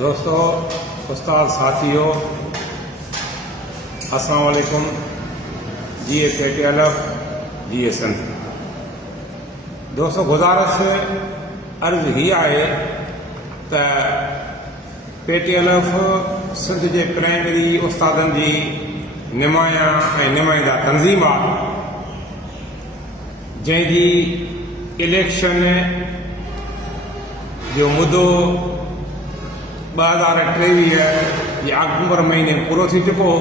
दोस्तों, उस्ताद साथियों, अस्सलाम वालेकुम। जी पेटीएलएफ जी सिंध। दोस्तों, गुज़ारिश अर्ज़ ही आहे त पेटीएलएफ सिंध जे प्राइमरी उस्तादनि जी निमाया ऐं नुमाइंदा तंज़ीम आहे, जंहिंजी इलेक्शन जो मुदो 2023 जे अक्टूबर महीने पूरो थी चुको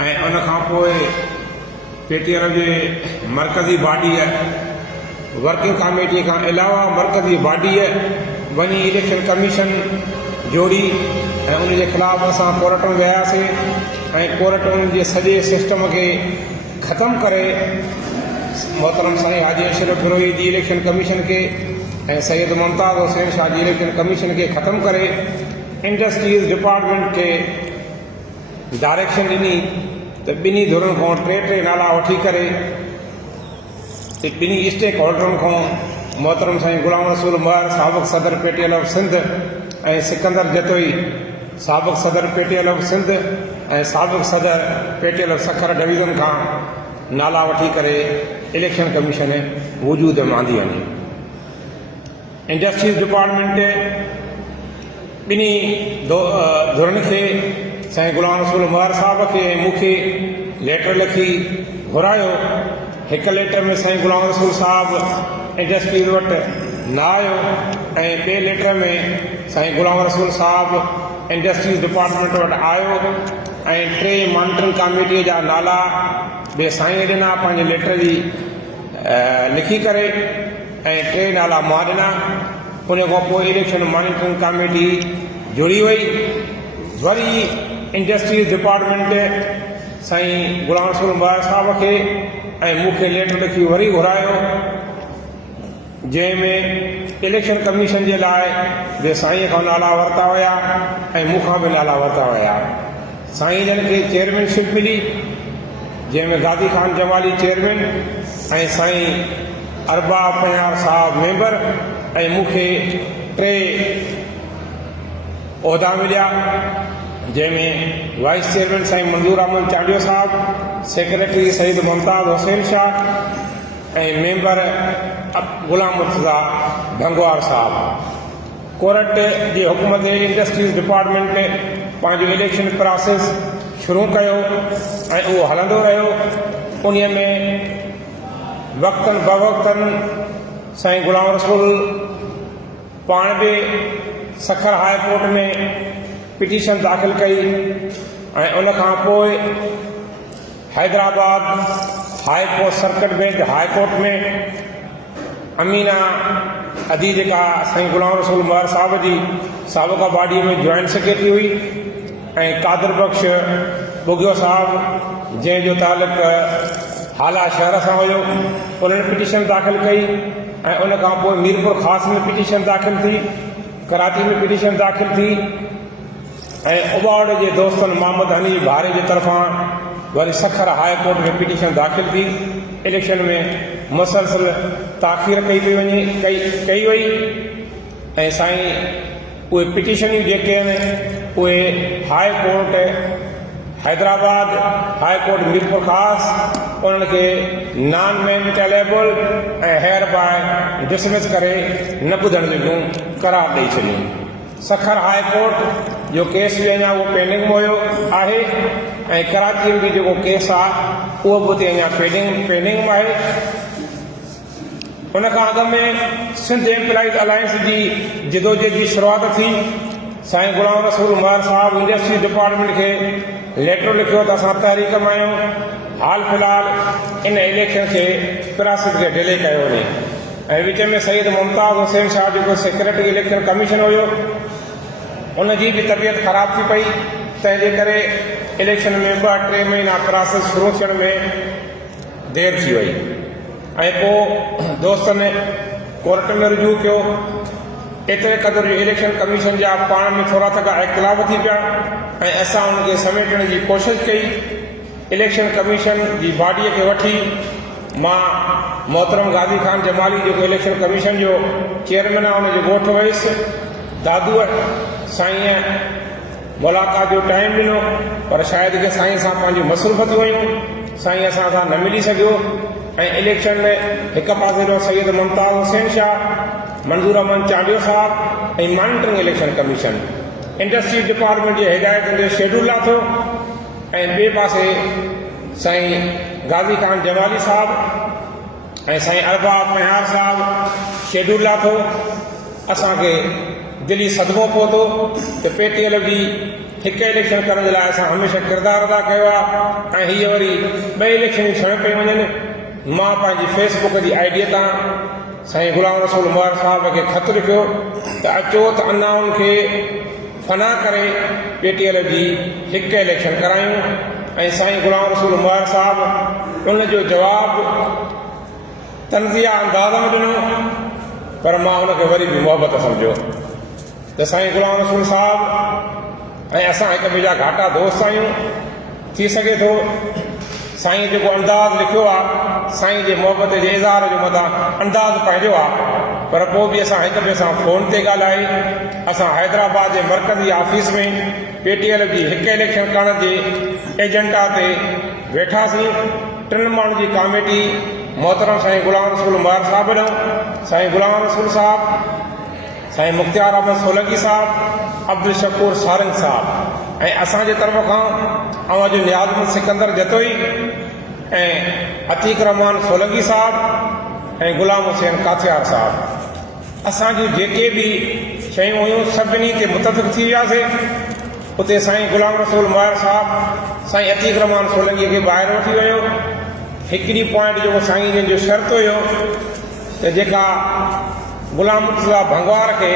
ऐं उन खां पोइ पेटीएलएफ जे मरकज़ी बॉडीअ वर्किंग कमेटी खां अलावा मरकज़ी बॉडीअ वञी इलेक्शन कमीशन जोड़ी ऐं उन जे ख़िलाफ़ असां कोर्ट में वियासीं ऐं कोर्ट उन जे सॼे सिस्टम खे ख़तमु करे मोहतरम साईं हाजी अशरफ गिरोही जी इलेक्शन कमीशन खे ऐं सैयद मुमताज़ हुसैन शाह जी इलेक्शन कमीशन खे ख़तमु करे इंडस्ट्रीज़ डिपार्टमेंट खे डायरेक्शन ॾिनी त ॿिन्ही धुरनि खां टे नाला वठी करे ॿिन्ही स्टेक होल्डरनि खां मोहतरम साईं गुलाम रसूल महर साबिक़ सदर पेटीएलएफ सिंध ऐं सिकंदर जतोई साबिक़ सदर पेटीएलएफ सिंध ऐं साबिक़ सदर पेटीएलएफ सखर डिवीज़न खां नाला वठी करे इलेक्शन कमीशन वजूद में आंदी वञे। इंडस्ट्रीज़ डिपार्टमेंट ॿिन्ही धुरनि खे साईं गुलाम रसूल महर साहब खे ऐं मूंखे लेटर लिखी घुरायो। हिकु लेटर में साईं गुलाम रसूल साहब इंडस्ट्रीज़ वटि न आयो ऐं ॿिए लेटर में साईं गुलाम रसूल साहब इंडस्ट्रीज़ डिपार्टमेंट वटि आयो ऐं 3 मॉनिटरिंग कमेटीअ जा नाला ॿिए साईं ॾिना पंहिंजे लेटर जी लिखी करे ऐं 3 नाला मां ॾिना। उन खां पोइ इलेक्शन मॉनिटरिंग कमेटी जुड़ी वई। वरी इंडस्ट्रीज़ डिपार्टमेंट साईं गुलाम रसूल महर साहब खे ऐं मूंखे लेटर लिखी वरी घुरायो, जंहिंमें इलेक्शन कमीशन जे लाइ ॿिए साईं खां नाला वरिता हुया ऐं मूंखां बि नाला वरिता हुया। साईं जन खे चेयरमैनशिप मिली, जंहिंमें गाज़ी ख़ान जमाली चेयरमैन ऐं साईं अरबाब पयार साहब मेंबर ऐं मूंखे 3 उहिदा मिलिया, जंहिंमें वाइस चेयरमैन साईं मंज़ूर अहमद चांडियो साहब, सेक्रेटरी सैयद मुमताज़ हुसैन शाह ऐं मेंबर गुलाम मुर्तज़ा भंगवार साहब। कोर्ट जे हुकूमत इंडस्ट्रीज़ डिपार्टमेंट पंहिंजो इलेक्शन प्रोसेस शुरू कयो ऐं उहो हलंदो रहियो। उन में वक़्तन बवक़्तन साईं गुलाम रसूल पाण बि सखर हाई कोर्ट में पिटीशन दाख़िल कई ऐं उन खां पोइ Hyderabad high court circuit bench high court में अमीना अदी जेका साईं गुलाम रसूल महर साहब जी साबिक़ा बॉडी में जॉइंट सेक्रेटरी हुई ऐं कादिर बख्श बुगियो साहब जंहिंजो तालुक हाला शहर सां हुयो, उन्हनि पिटीशन दाख़िल कई ऐं उन खां पोइ मीरपुर ख़ासि में पिटीशन दाख़िल थी, कराची में पिटीशन दाख़िल थी ऐं उबाड़ जे दोस्तनि मोहम्मद हनी भारे जे तरफ़ां वरी सखर हाई कोर्ट में पिटीशन दाख़िल थी। इलेक्शन में मुसलसल ताख़ीर कई वई ऐं साईं उहे पिटीशनियूं जेके आहिनि उहे high court Hyderabad high court Mirpur ख़ासि उन्हनि खे नॉन मेंटेनेबल ऐं हेयर बाय डिसमिस करे न ॿुधण जूं करार ॾेई छॾियूं। सखर हाई कोर्ट जो केस बि अञा उहो पेंडिंग में हुयो आहे ऐं कराची में बि जेको केस आहे उहो बि उते अञा पेंडिंग में आहे। उन खां अॻु में सिंध एम्प्लॉइज अलायंस जी जिदोजहद जी शुरूआति थी। साईं गुलाम रसूल महर साहब इंडस्ट्री डिपार्टमेंट खे लेटर लिखियो त असां तहरीक में आहियूं, हाल फ़िलहाल इन इलेक्शन खे प्रोसेस खे डिले कयो वञे ऐं विच में सैयद मुमताज़ हुसैन शाह जेको सेक्रेटरी इलेक्शन कमीशन हुयो उन जी बि तबियत ख़राब थी पई, तंहिंजे करे इलेक्शन में 2-3 महीना प्रोसेस शुरू थियण में देरि थी वई ऐं पोइ दोस्तनि कोर्ट में रुजू कयो। एतिरे क़दुरु इलेक्शन कमीशन जा पाण में थोरा थका इख़्तिलाफ़ थी पिया ऐं असां उनखे समेटण जी कोशिशि कई। इलेक्शन कमीशन जी बॉडीअ खे वठी मां मोहतरम गाज़ी ख़ान जमाली जेको इलेक्शन कमीशन जो चेयरमैन आहे उनजो ॻोठु वियुसि, दादूअ साईं मुलाक़ात जो टाइम ॾिनो, पर शायदि कि साईं सां पंहिंजी मसरूफ़तियूं हुयूं, साईं असां सां न मिली सघियो। ऐं इलेक्शन में हिकु पासे ॾिनो सैयद मुमताज़ हुसैन शाह, मंज़ूर अहमद चांडियो साहब ऐं monitoring election commission industry department जी हिदायतुनि जो शेड्यूल लाथो। ऐं ॿिए पासे साईं गाज़ी ख़ान जमाली साहब ऐं साईं अरबाब मेहार साहब शेड्यूल लाथो। असांखे दिली सदमो पहुतो त PTL जी हिकु इलेक्शन करण जे लाइ असां हमेशह किरदारु अदा कयो आहे। ऐं हीअ वरी ॿ इलेक्शन छॾे पई वञनि। मां पंहिंजी फेसबुक जी ID तां साईं ग़ुलाम रसूल मुबारक साहब खे ख़त लिखियो त अचो त अन्नाउनि खे फना करे PTL जी हिकु इलेक्शन करायूं। ऐं साईं ग़ुलाम रसूल मुबारक साहब उन जो जवाबु तंज़िया अंदाज़ में ॾिनो, पर मां उनखे वरी बि मुहबत सम्झो त साईं ग़ुलाम रसूल साहब ऐं असां हिक ॿिए जा घाटा दोस्त आहियूं। थी सघे थो साईं जेको अंदाज़ लिखियो आहे साईं जे मुहबत जे इज़हार जो मथां अंदाज़ पंहिंजो आहे, पर पोइ बि असां हिक ॿिए सां फ़ोन ते ॻाल्हाए असां हैदराबाद जे मरकज़ी ऑफिस में PTL जी हिकु इलेक्शन करण जे एजेंडा ते वेठासीं। 3 माण्हुनि जी कमेटी मोहतरम साईं ग़ुलाम रसूल मुबारक साहब ॾिनो, साईं ग़ुलाम रसूल साहब, साईं मुख्तियार अहमद सोलंकी साहब, अब्दुल शकूर सारंग साहब ऐं असांजे तरफ़ खां अवां जो नियाज़ सिकंदर जतोई ऐं अतीक रहमान सोलंकी साहब ऐं ग़ुलाम हुसैन काथियार साहब। असांजूं जेके बि शयूं हुयूं सभिनी ते मुतफ़िक़ थी वियासीं। उते साईं ग़ुलाम रसूल मुबारक साहब साईं अतीक रहमान सोलंकीअ खे ॿाहिरि वठी वियो। हिकिड़ी पॉइंट जेको साईं जन जो शर्त हुयो त जेका ग़ुलाम मुर्तज़ा भंगवार खे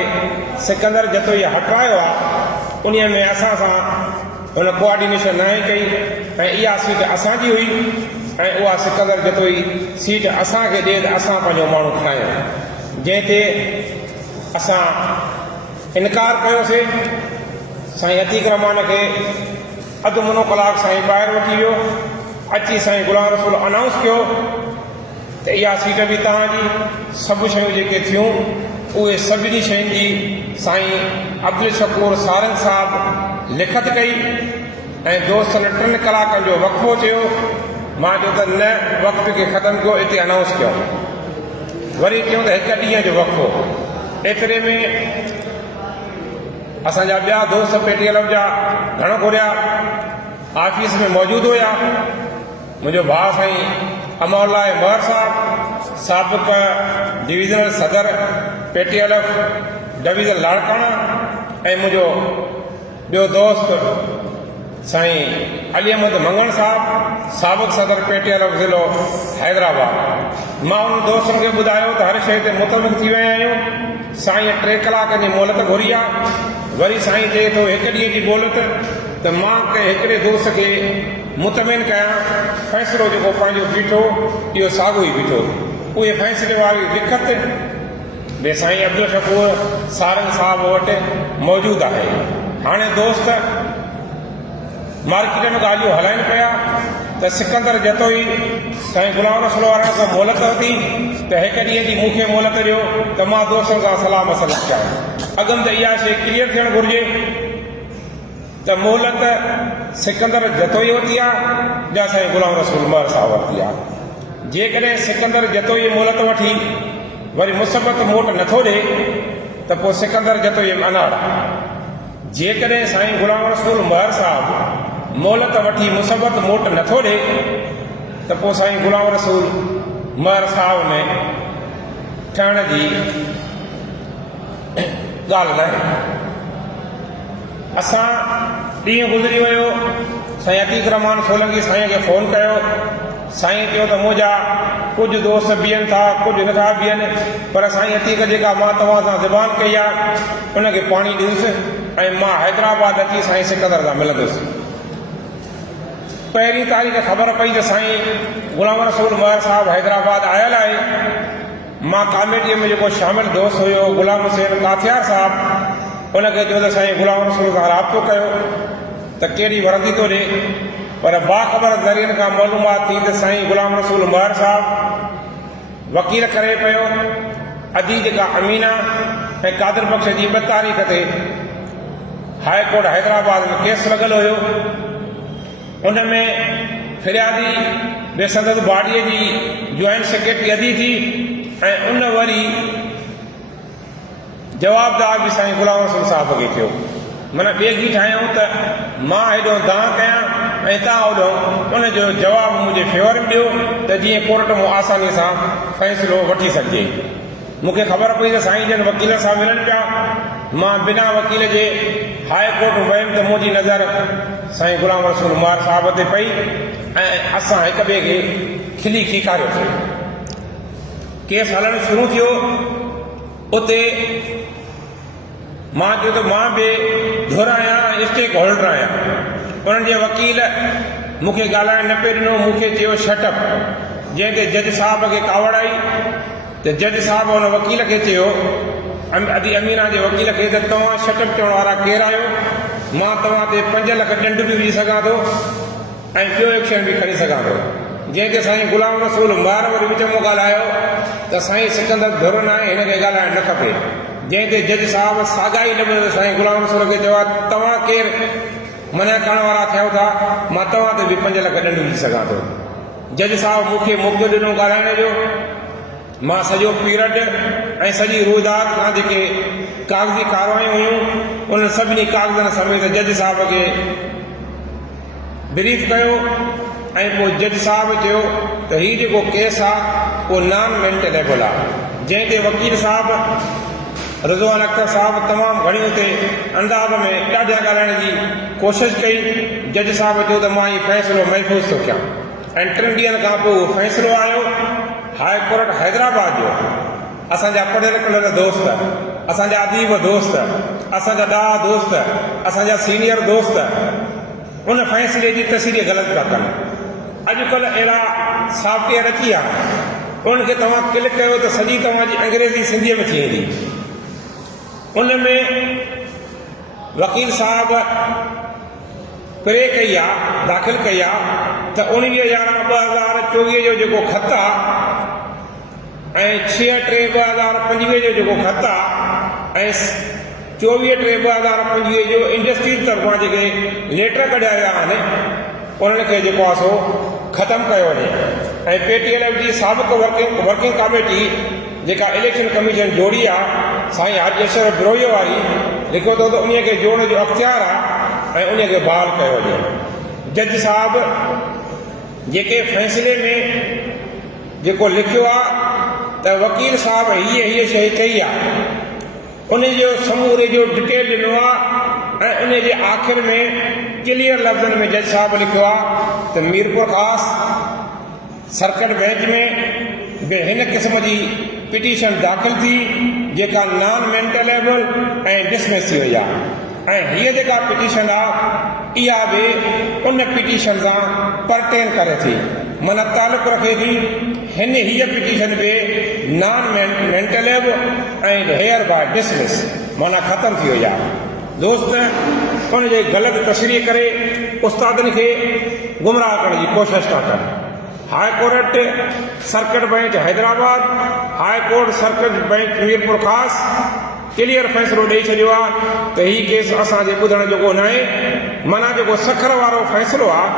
सिकंदर जतोई हटायो आहे उन में असां सां हुन कोऑर्डिनेशन न कई ऐं इहा सीट असांजी हुई ऐं उहा सिकंदर जतोई सीट असांखे ॾिए त असां पंहिंजो माण्हू ठाहियूं, जंहिं ते असां इनकार कयोसीं। साईं अतीक रहमान खे अधु मुनो कलाक साईं ॿाहिरि वठी वियो। अची साईं ग़ुलाम रसूल अनाउंस कयो त इहा सीट बि तव्हांजी। सभु शयूं जेके थियूं उहे सभिनी शयुनि जी साईं अब्दुल शकूर सारंग साहब लिखत कई ऐं दोस्तनि 3 कलाकनि जो वक़फ़ो चयो। मां चयो त न, वक़्त खे ख़तमु कयो, हिते अनाउंस कयो। वरी चयूं त 1 ॾींहं जो वक़फ़ो। एतिरे में असांजा ॿिया दोस्त PTL जा घणो घुरिया ऑफिस में मौजूदु हुया। मुंहिंजो भाउ साईं अमौला महर साहब, साबिक़ डिवीज़नल सदर PTL डिवीज़न लाड़काना ऐं मुंहिंजो ॿियो दोस्त साईं अली अहमद मंगण साहब, साबिक़ सदर PTL ज़िलो हैदराबाद। मां उन दोस्तनि खे ॿुधायो त हर शइ ते मुतफ़िक़ थी विया आहियूं। साईं 3 कलाक जी मोहलत घुरी आहे। वरी साईं चए थो 1 ॾींहं जी मोहलत, त मां कंहिं हिकिड़े दोस्त खे मुतमिन कयां। फ़ैसिलो जेको पंहिंजो बीठो इहो साॻियो ई बीठो। उहे फ़ैसिले वारी लिखत बि साईं अब्दुल शकूर सारंग साहब वटि मौजूदु आहे। हाणे दोस्त मार्केट में ॻाल्हियूं हलाइनि पिया त सिकंदर जतोई साईं ग़ुलाम रसूल वारनि खां मोहलत वरिती त 1 ॾींहं जी मूंखे मोहलत ॾियो त मां दोस्तनि सां सलाह मसइला कयां। अॻम त इहा शइ क्लियर थियणु घुरिजे त मोहलत सिकंदर जतोई वरिती आहे या साईं ग़ुलाम रसूल मुबारक साहब वरिती आहे। जेकॾहिं सिकंदर जतोई मोहलत वठी वरी मुसबत मोट नथो ॾिए त पोइ सिकंदर जतोई अनाड़। जेकॾहिं साईं ग़ुलाम रसूल मुबारक साहब मोहलत वठी मुसबत मोट नथो ॾिए त पोइ साईं ग़ुलाम रसूल मुबारक साहब में ठहण जी ॻाल्हि न आहे। असां ॾींहुं गुज़री वियो। साईं अतीक रहमान सोलंकी साईं खे फ़ोन कयो। साईं चयो त मुंहिंजा कुझु दोस्त बीहनि था, कुझु नथा बीहनि, पर साईं अतीक जेका मां तव्हां सां ज़बान कई आहे उनखे पाणी ॾियुसि ऐं मां हैदराबाद अची साईं सिकंदर सां मिलंदुसि। पहिरीं तारीख़ ख़बर पई त साईं ग़ुलाम रसूल मुबारक साहब हैदराबाद आयल आहे। मां कमेटीअ में जेको शामिल दोस्त हुयो ग़ुलाम हुसैन काथियार साहब, उनखे चयो त साईं ग़ुलाम रसूल सां राब्तो कयो त कहिड़ी वरदी थो ॾिए। पर बाख़बर ज़रियनि खां मालूमात थी त साईं ग़ुलाम रसूल मुबारक साहब वकील करे पियो। अदी जेका अमीना ऐं कादिर बख़्श जी 2 तारीख़ ते हाई कोर्ट हैदराबाद में केस लॻल हुयो। उन में फिरियादी ॿिए संदसि बॉडीअ जी जॉइंट सेक्रेटरी अदी थी ऐं उन वरी जवाबदार बि साईं गुलाम रसूल साहिब खे थियो। माना ॿिए ठाहियूं त मां हेॾो दांह कयां ऐं तव्हां होॾो उनजो जवाबु मुंहिंजे फेवर में ॾियो त जीअं कोर्ट में आसानीअ सां फ़ैसिलो वठी सघिजे। मूंखे ख़बर पई त साईं जन वकील सां मिलनि पिया। मां बिना वकील जे हाई कोर्ट में वियुमि त मुंहिंजी नज़र साईं गुलाम रसूल उमर साहिब ते पई ऐं असां हिक ॿिए खे खिली खीकारियोसीं। केस हलणु शुरू थियो। उते मां चयो त मां बि धुर आहियां, स्टेक होल्डर आहियां। उन्हनि जे वकील मूंखे ॻाल्हाइण न पियो ॾिनो। मूंखे चयो शटअप। जंहिं ते जज साहिब खे कावड़ आई त जज साहिब हुन वकील खे चयो, अदी अमीना जे वकील खे, त तव्हां शटअप चवण वारा केरु आहियो? मां तव्हां ते 5 लख ॾंड बि विझी सघां थो ऐं ॿियो एक्शन बि खणी सघां थो। जंहिं ते साईं गुलाम रसूल ॿार वरी विच में ॻाल्हायो त साईं सिकंदर धुर न आहे, हिन खे ॻाल्हाइणु न खपे। जंहिं ते जज साहिब साॻाई नमूने साईं गुलाम रसूल खे चयो तव्हां केरु मना करण वारा थियो था? मां तव्हां ते बि 5 लख ॾंड विझी सघां थो। जज साहिब मूंखे मौक़ो ॾिनो ॻाल्हाइण जो। मां सॼो पीरियड ऐं सॼी रोज़ात खां जेके कागज़ी कारवायूं हुयूं उन सभिनी कागज़नि समेत जज साहिब खे ब्रीफ कयो ऐं पोइ जज साहिब चयो त हीउ जेको केस आहे उहो नॉन मेंटेनेबल आहे। जंहिं ते वकील साहिब रिज़वान अख्तर साहिब तमामु घणी हुते अंदाज़ में ॾाढा ॻाल्हाइण जी कोशिशि कई। जज साहिब चयो त मां हीउ फ़ैसिलो महफ़ूज़ थो कयां ऐं 3 ॾींहंनि खां पोइ उहो फ़ैसिलो आयो हाई कोर्ट हैदराबाद जो। असांजा पढ़ियल लिखियल दोस्त, असांजा अदीब दोस्त, असांजा ॾाढा दोस्त, असांजा सीनियर दोस्त उन फ़ैसिले जी तस्दीक़ ग़लति पिया कनि। अॼुकल्ह अहिड़ा सॉफ्टवेयर अची विया, उनखे तव्हां क्लिक कयो त सॼी तव्हांजी अंग्रेज़ी सिंधीअ में थी वेंदी। उन में वकील साहिब प्रे कई आहे, दाख़िल कई आहे त 19/11/2024 जो जेको ख़त आहे ऐं 6/3/2025 जो जेको ख़त आहे ऐं 24/3/2025 जो इंडस्ट्रीज तरफ़ां जेके लेटर कढिया विया आहिनि उन्हनि खे जेको आहे सो ख़तमु कयो वञे। ऐं PTLF जी साबिक़ वर्किंग कमेटी जेका इलेक्शन कमीशन जोड़ी आहे साईं हाजी अशरफ बिरोईअ वारी, लिखियो अथव त उन खे जोड़ण जो अख़्तियार आहे ऐं उन खे बहाल कयो वञे। जज साहिब जेके फ़ैसिले में जेको लिखियो आहे त वकील साहिब हीअ शइ कई आहे, उन जो समूरे जो डिटेल ॾिनो आहे ऐं उन जे आख़िर में क्लियर लफ़्ज़नि में जज साहिब लिखियो आहे त मीरपुर ख़ासि सर्किट बेंच में बि हिन क़िस्म जी पिटीशन दाख़िल थी जेका नॉन मेंटेनेबल ऐं डिसमिस थी वई आहे ऐं हीअ जेका पिटीशन आहे इहा बि उन पिटीशन सां परटेन करे थी, माना तालुक़ु रखे थी। हीअ पिटीशन बि नॉन मेंटेनेबल ऐं हेयर बाय डिसमिस माना ख़तमु थी वई आहे। दोस्त उन जे ग़लति तशरीह करे उस्तादनि खे गुमराह करण जी कोशिशि था कनि। High court circuit bench Hyderabad, high court circuit bench Mirpur ख़ासि क्लियर फ़ैसिलो ॾेई छॾियो आहे त हीउ केस असांजे ॿुधण जोॻो न आहे। माना जेको सखर वारो फ़ैसिलो आहे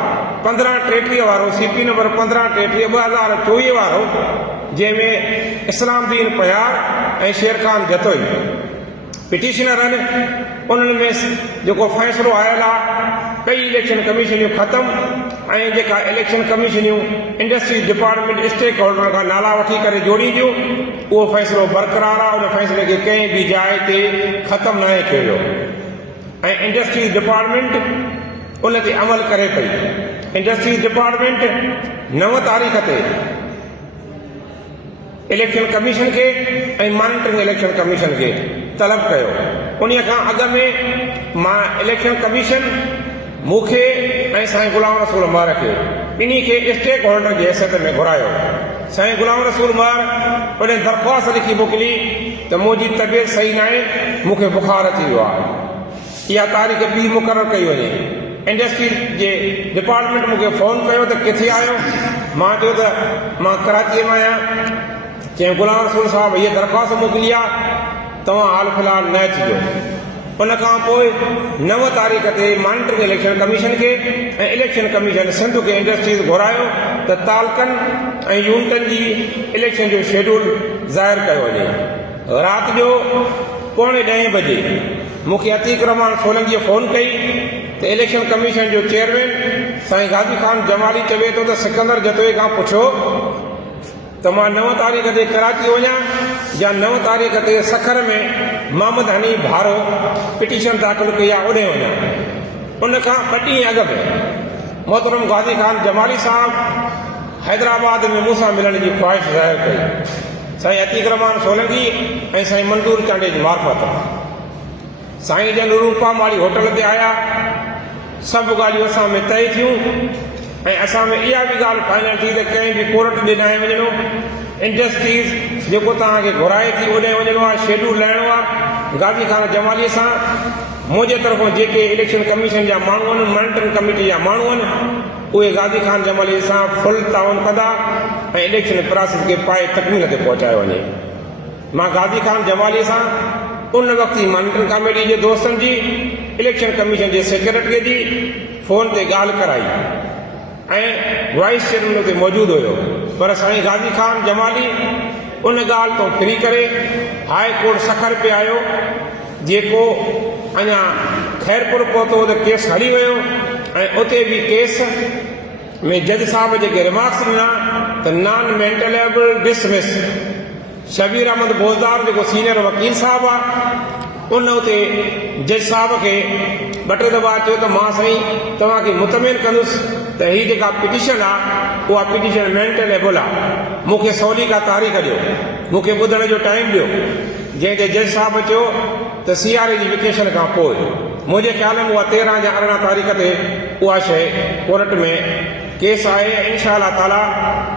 1533 वारो CP नंबर 1533/2024 वारो, जंहिंमें इस्लामदीन पयार ऐं शेरखान जतोई पिटीशनर आहिनि, उन्हनि में जेको फ़ैसिलो आयल आहे कई इलेक्शन कमीशनियूं ख़तमु ऐं जेका इलेक्शन कमीशनियूं इंडस्ट्रीज डिपार्टमेंट स्टेक होल्डर खां नाला वठी करे जोड़ींदियूं उहो फ़ैसिलो बरक़रार आहे। उन फ़ैसिले खे कंहिं बि जाइ ते ख़तमु न कयो वियो ऐं इंडस्ट्रीज डिपार्टमेंट उन ते अमल करे पई। इंडस्ट्रीज डिपार्टमेंट 9 तारीख़ ते इलेक्शन कमीशन खे ऐं मॉनिटरिंग इलेक्शन कमीशन खे तलब कयो। उन खां अॻु में मां इलेक्शन कमीशन मूंखे ऐं साईं गुलाम रसूल उमर खे ॿिन्ही खे स्टेक होल्डर जी हैसियत में घुरायो। साईं गुलाम रसूल उमर उन दरख़्वास्त लिखी मोकिली त मुंहिंजी तबियत सही न आहे, मूंखे बुखार अची वियो आहे, इहा तारीख़ ॿी मुक़ररु कई वञे। इंडस्ट्री जे डिपार्टमेंट मूंखे फ़ोन कयो त किथे आहियो? मां चयो त मां कराचीअ में आहियां। चई गुलाम रसूल साहिब हीअ दरख़्वास्त मोकिली आहे, तव्हां हाल फ़िलहाल न अचिजो। उन खां पोइ 9 तारीख़ ते मॉनिटरिंग इलेक्शन कमीशन खे ऐं इलेक्शन कमीशन सिंध खे इंडस्ट्रीज़ घुरायो त तालकनि ऐं यूनिटनि जी इलेक्शन जो शेड्यूल ज़ाहिर कयो वञे। राति जो 9:45 बजे मूंखे अतीक रहमान सोलंकीअ फ़ोन कई त इलेक्शन कमीशन जो चेयरमैन साईं गाज़ी ख़ान जमाली चवे थो त सिकंदर जतोई खां पुछो त मां 9 तारीख़ ते कराची वञा या 9 तारीख़ ते सखर में मोहम्मद हनीफ भारो पिटीशन दाख़िल कई आहे ओॾे वञा। उन खां 2 ॾींहं अॻु में मोहतरम गाज़ी ख़ान जमाली साहब हैदराबाद में मूंसां मिलण जी ख़्वाहिश ज़ाहिर कई। साईं अतीक रहमान सोलंकी ऐं साईं मंजूर चांडे जी मार्फत साईं जन रूपा माड़ी होटल ते आया। सभु ॻाल्हियूं असां में तय थियूं ऐं असां में इहा बि ॻाल्हि फाइनल थी त कंहिं बि कोर्ट ॾे न वञिणो, इंडस्ट्रीज़ जेको तव्हांखे घुराए थी ओॾे वञिणो आहे, शेड्यूल लाहिणो आहे। गाज़ी ख़ान जमालीअ सां मुंहिंजे तरफ़ां जेके इलेक्शन कमीशन जा माण्हू आहिनि, मॉनिटरिंग कमेटी जा माण्हू आहिनि, उहे गाज़ी ख़ान जमालीअ सां फुल ताउन कंदा ऐं इलेक्शन प्रोसेस खे पाए तकमील ते पहुचायो वञे। मां गाज़ी ख़ान जमालीअ सां उन वक़्तु ई मॉनिटरिंग कमेटी जे दोस्तनि जी, इलेक्शन कमीशन जे सेक्रेटरीअ जी फ़ोन ते ॻाल्हि कराई ऐं वाइस चेयरमैन उते मौजूदु हुयो। पर साईं गाज़ी ख़ान जमाली उन ॻाल्हि तो फिरी करे हाई कोर्ट सखर पे आयो, जेको अञा खैरपुर पहुतो त केस हली वियो ऐं उते बि केस में जज साहब जेके रिमार्क्स ॾिना त non maintainable dismiss. Shabbir Ahmed Bozdar जेको सीनियर वकील साहब आहे उन उते जज साहब खे 2 दफ़ा चयो त मां साईं तव्हांखे मुतमिन कंदुसि त हीअ जेका पिटीशन आहे उहा पिटीशन मेंटेनेबल आहे, मूंखे सवली का तारीख़ ॾियो, मूंखे ॿुधण जो टाइम ॾियो। जंहिं ते जज साहब चयो त CRA जी वेकेशन खां पोइ, मुंहिंजे ख़्याल में उहा 13 या 18 तारीख़ ते उहा शइ कोर्ट में केस आहे इंशा अल्लाह ताला,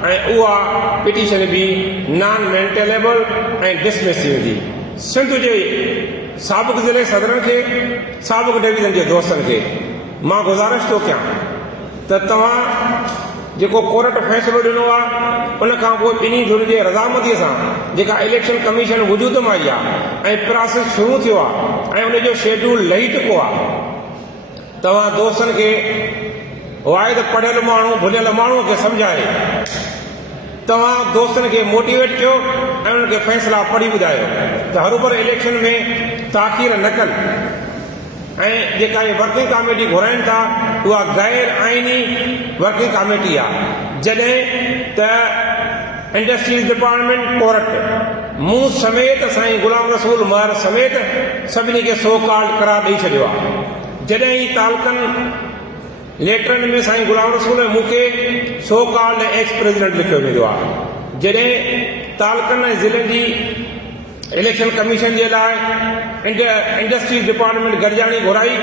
ऐं उहा पिटीशन बि नॉन मेंटेनेबल ऐं डिसमिस थी वेंदी। सिंध जे साबिक़ ज़िले सदरनि खे, साबिक़ डिवीज़न जे दोस्तनि खे मां गुज़ारिश थो कयां त तव्हां जेको कोर्ट फ़ैसिलो ॾिनो आहे उन खां पोइ 2 धुर जे रज़ामंदीअ सां जेका इलेक्शन कमीशन वजूद में आई आहे ऐं प्रोसेस शुरू थियो आहे ऐं उनजो शेड्यूल लही चुको आहे, तव्हां दोस्तनि खे वाइद पढ़ियल माण्हू भुलियल माण्हूअ खे सम्झाए तव्हां दोस्तनि खे मोटिवेट कयो ऐं उन्हनि खे फ़ैसिला पढ़ी ॿुधायो त हरूभर इलेक्शन में ताख़ीर न कनि। ऐं जेका इहे वर्किंग कमेटी घुराइनि था उहा गैर आइनी वर्किंग कमेटी आहे। जॾहिं त इंडस्ट्रीज़ डिपार्टमेंट कोर्ट मूं समेत साईं गुलाम रसूल महर समेत सभिनी खे सो कॉल्ड करार ॾेई छॾियो आहे। जॾहिं ई तालकनि लेटरनि में साईं गुलाम रसूल मूंखे सो कॉल्ड एक्स प्रेसिडेंट लिखियो वेंदो आहे। जॾहिं तालकनि ऐं ज़िलनि जी इलेक्शन कमीशन जे लाइ इंडस्ट्रीज डिपार्टमेंट गॾिजाणी घुराई,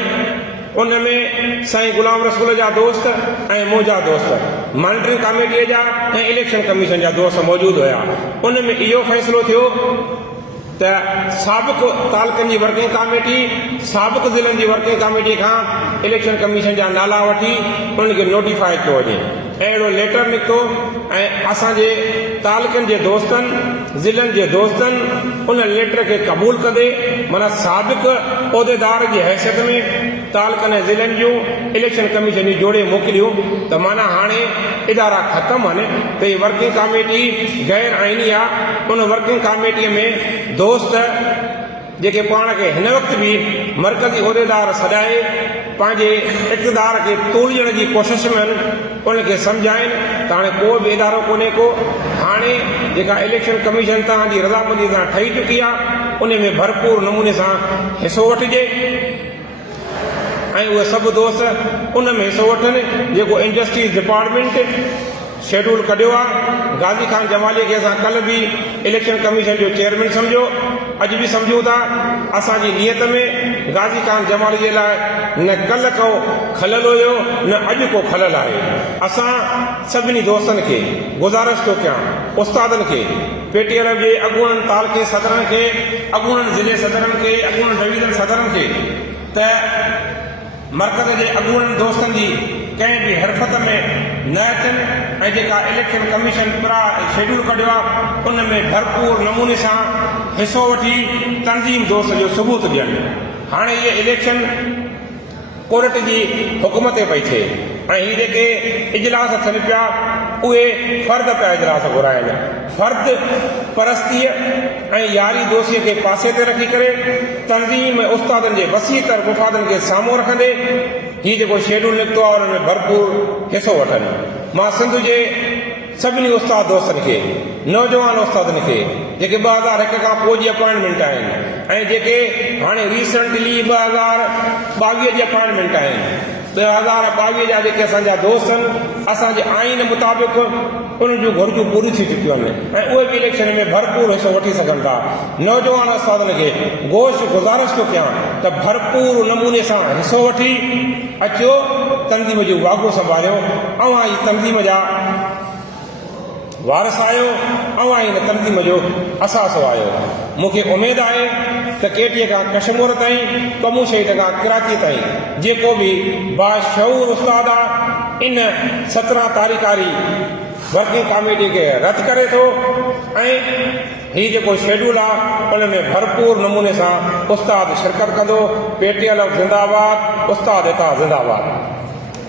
उन में साईं गुलाम रसूल जा दोस्त ऐं मुंहिंजा दोस्त, मॉनिटरिंग कमेटीअ जा ऐं इलेक्शन कमीशन जा दोस्त मौजूदु हुया। उन में इहो फ़ैसिलो थियो त साबिक़ तालकनि जी वर्किंग कमेटी, साबिक़ ज़िलनि जी वर्किंग कमेटी खां इलेक्शन कमीशन जा नाला वठी उन्हनि खे नोटिफाई कयो वञे। अहिड़ो लेटर निकितो ऐं असांजे तालकनि जे दोस्तनि, ज़िलनि जे दोस्तनि उन लेटर खे क़बूल कंदे माना साबिक़ उहिदेदार जी हैसियत में तालकनि ऐं ज़िलनि जूं इलेक्शन कमीशन जी जोड़े मोकिलियूं त माना हाणे इदारा ख़तमु आहिनि त हीअ वर्किंग कमेटी गैर आइनी आहे। उन वर्किंग कमेटीअ में दोस्त जेके पाण खे हिन वक़्तु बि मरकज़ी उहिदेदार सॾाए पंहिंजे इक़्तिदार खे तोड़ीअण जी कोशिश में आहिनि, उनखे सम्झाइनि त हाणे को बि इदारो कोन्हे को, हाणे जेका इलेक्शन कमीशन तव्हांजी रज़ामंदी सां ठही चुकी आहे उन में भरपूर नमूने सां हिसो वठिजे ऐं उहे सभु दोस्त उन में हिसो वठनि जेको इंडस्ट्रीज डिपार्टमेंट शेड्यूल कढियो आहे। गाज़ी ख़ान जमालीअ खे असां कल्ह बि इलेक्शन कमीशन जो चेयरमैन सम्झो, अॼु बि सम्झूं था। असांजी नियत में गाज़ी ख़ान जमाली जे लाइ न कल्ह को खलल हुयो न अॼु को खलल आहे। असां सभिनी दोस्तनि खे गुज़ारिश थो कयां, उस्तादनि खे, PTL जे अॻूणनि तालके सदरनि खे, अॻूणनि ज़िले सदरनि खे, अॻूणनि डिवीज़न सदरनि खे त मरकज़ जे अॻूणनि दोस्तनि जी कंहिं बि हरकत में न अचनि ऐं जेका इलेक्शन कमीशन शेड्यूल कढियो आहे उन में भरपूर नमूने सां हिसो वठी तंज़ीम दोस्त जो सबूत ॾियनि। हाणे इहे इलेक्शन कोर्ट जी हुकुम ते पई थिए ऐं हीअ जेके इजलास थियनि पिया उहे फ़र्द पिया इजलास घुराइनि। फ़र्द परस्तीअ ऐं यारी दोस्तीअ खे पासे ते रखी करे तंज़ीम उस्तादनि जे वसी तर मुफ़ादनि खे साम्हूं रखंदे हीअ जेको शेड्यूल निकितो आहे उन में भरपूर हिसो वठनि। मां सिंध जे सभिनी उस्ताद दोस्तनि खे, नौजवान उस्तादनि खे जेके 2001 खां पोइ जी अपॉइंटमेंट आहिनि ऐं जेके हाणे रिसेंटली 2022 जी अपॉइंटमेंट आहिनि, 2022 जा जेके असांजा दोस्त आहिनि, असांजे आइन मुताबिक़ उन्हनि जूं घुरिजूं पूरी थी चुकियूं आहिनि ऐं उहे बि इलेक्शन में भरपूर हिसो वठी सघनि था। नौजवान उस्तादनि खे गोश गुज़ारिश थो कयां त भरपूर नमूने सां हिसो वठी अचो, तंज़ीम जो वागो संभालियो। अवां ई तंज़ीम जा वारस आहियो, अवां ई हिन तंज़ीम जो असासो आहियो। मूंखे उमेदु आहे त केटीअ खां कश्मीर ताईं, कमू शहीद खां कराची ताईं जेको बि बाशऊर उस्ताद आहे इन 17 तारीख़ारी वर्किंग कमेटी खे रद्द करे थो ऐं हीउ जेको शेड्यूल आहे उन में भरपूर नमूने सां उस्ताद शिरकत कंदो। पेटीएल जिंदाबाद, उस्ताद हितां जिंदाबाद।